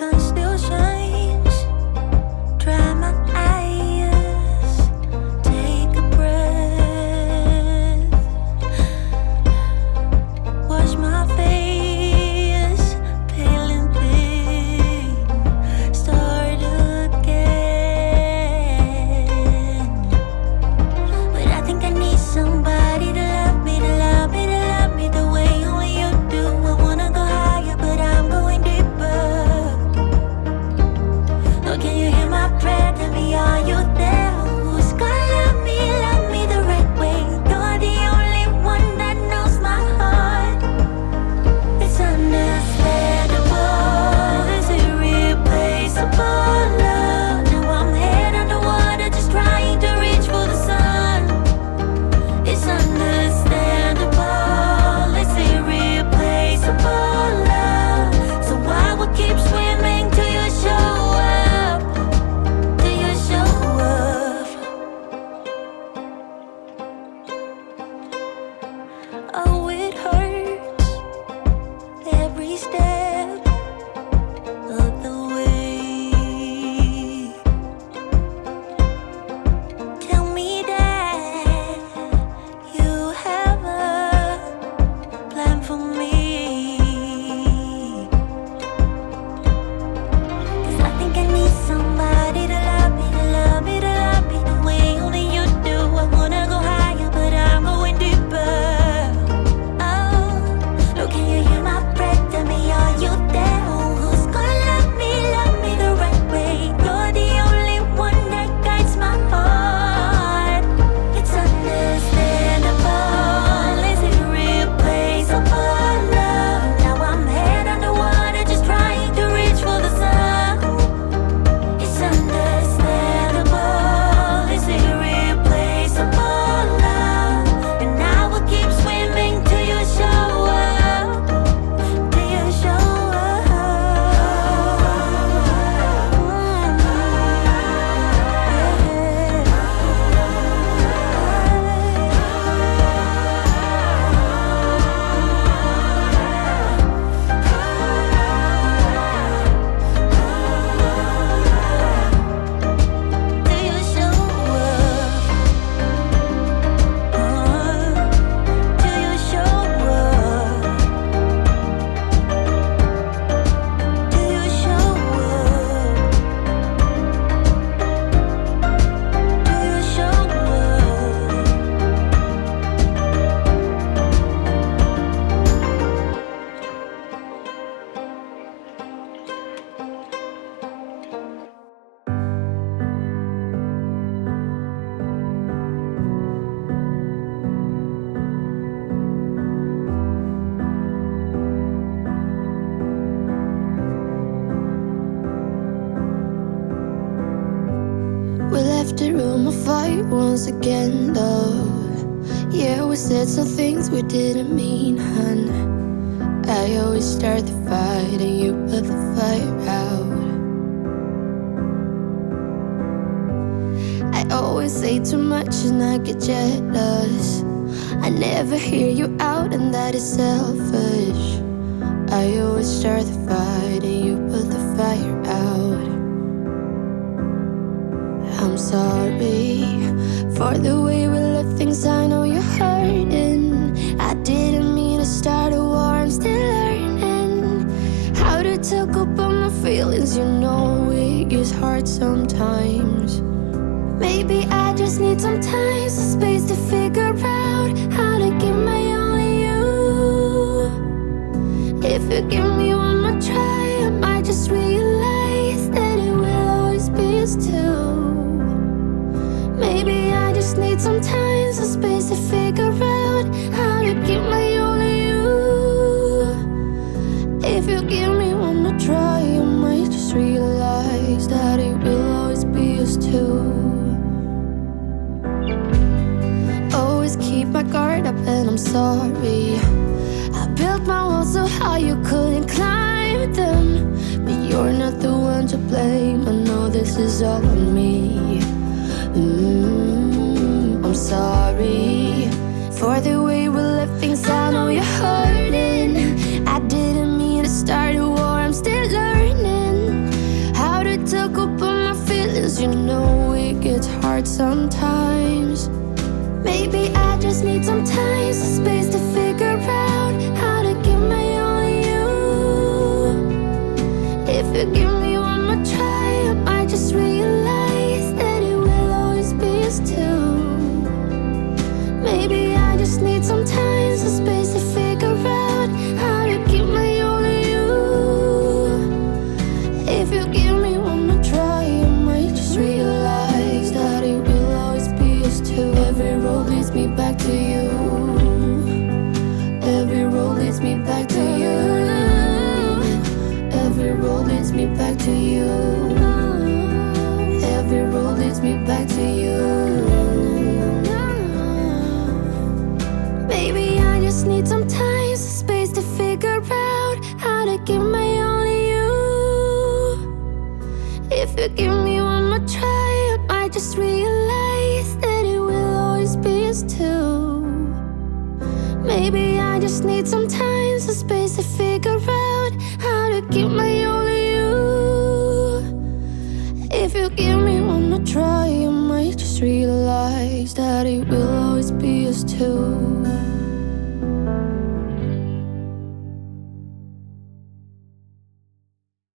sun still shines. Dry my eyes, take a breath, wash my face, pale and thin, start again. But I think I need somebody to love me, to love me, to love me the way only you do. I wanna go higher, but I'm going deeper. Oh, can you hear my prayer? Tell me, are you there? Who's gonna love me the right way? You're the only one that knows my heart. It's understandable, it's irreplaceable love. Now I'm head underwater, just trying to reach for the sun. It's understandable, it's irreplaceable love. So I will keep swimming till you show up, till you show up. Oh, it hurts every step of the way. Tell me that you have a plan for me. 'Cause I think I need somebody to love me, to love me, to love me the way only you do. I wanna go higher, but I'm going deeper. Oh, can you hear my breath? Tell me, are you there? Who's gonna love me the right way? You're the only one that guides my heart. It's understandable, it's irreplaceable love. Now I'm head underwater, just trying to reach for the sun. It's understandable, it's irreplaceable love. And I will keep swimming till you show up, till you show up. Till you show up. Till you show up. Till you show up. Till you show We left the room of fire once again, though. Yeah, we said some things we didn't mean, hun. I always start the fight and you put the fire out. I always say too much and I get jealous. I never hear you out and that is selfish. I always start the fight and you put the fire out. I'm sorry for the way we left things. I know you're hurting. I didn't mean to start a war. I'm still learning how to talk about my feelings. You know it gets hard sometimes. Maybe I just need some time, some space to figure out how to give my all to you. If you give me one more try, I might just realize that it will always be us two. Maybe I just need some time, some space to figure out how to give my all to you. If you give me one more try, I might just realize that it will always be us two. Always keep my guard up and I'm sorry. I built my walls so high you couldn't climb them. But you're not the one to blame. I know this is all on me. I'm sorry for the way we left things. I know you're hurting. I didn't mean to start a war. I'm still learning hard sometimes. Maybe I just need some time, some space to figure out how to give my all to you. If you give me one more try, I might just realize that it will always be us two. Maybe I just need some time, some space to figure out how to give my all to you. If you give me one more try, I might just realize that it will always be us two. Every road leads me back to you. Every road leads me back to you. Every road leads me back to you. Every road leads me back to you. Maybe I just need some time, some space to figure out how to give my all to you. If you give me one more try, I might just realize that it will always be us two. Maybe I just need some time, some space to figure out how to give my all to you. If you give me one more try, I might just realize that it will always be us two.